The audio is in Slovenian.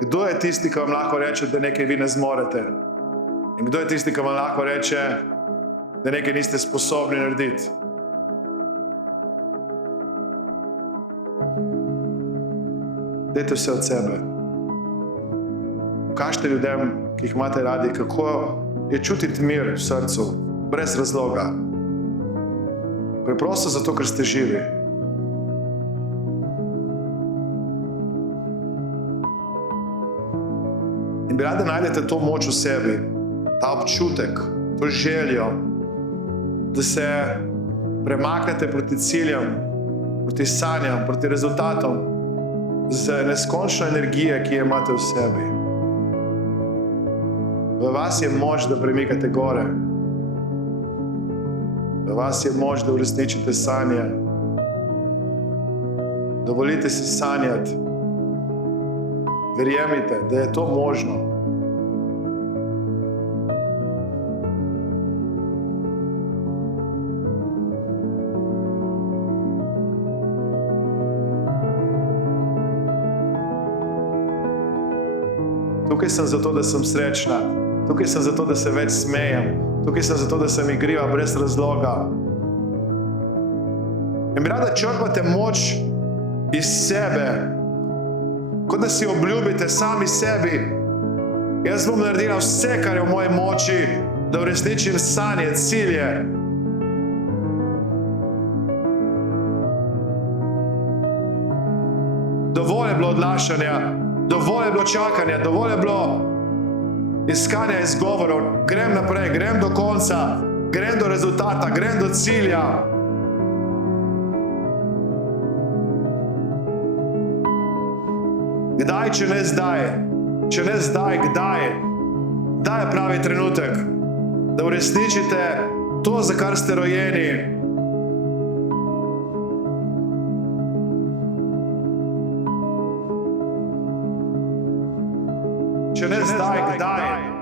Kdo je tisti, ki vam lahko reče, da nekaj vi ne zmorete? In kdo je tisti, ki vam lahko reče, da nekaj niste sposobni narediti? Dajte vse od sebe. Pokažite ljudem, ki jih imate radi, kako je čutiti mir v srcu, brez razloga. Preprosto zato, ker ste živi. In bi radi najdete to moč v sebi, ta občutek, to željo, da se premaknete proti ciljem, proti sanjam, proti rezultatom, z neskončno energijo, ki jo imate v sebi. V vas je moč, da premikate gore. V vas je moč, da uresničite sanje. Dovolite si sanjati. Verjemite, da je to možno. Tukaj sem zato, da sem srečna. Tukaj sem zato, da se več smejem. Tukaj sem zato, da sem igriva brez razloga. In bi rada črpate moč iz sebe, kot da si obljubite sami sebi. Jaz bom naredila vse, kar je v moji moči, da uresničim sanje, cilje. Dovolj je bilo odlašanja, dovolj je bilo čakanja, dovolj je bilo iskanja izgovorov. Grem naprej, grem do konca, grem do rezultata, grem do cilja. Kdaj, če ne zdaj? Če ne zdaj, kdaj? Kdaj je pravi trenutek, da uresničite to, za kar ste rojeni? Če ne zdaj, kdaj?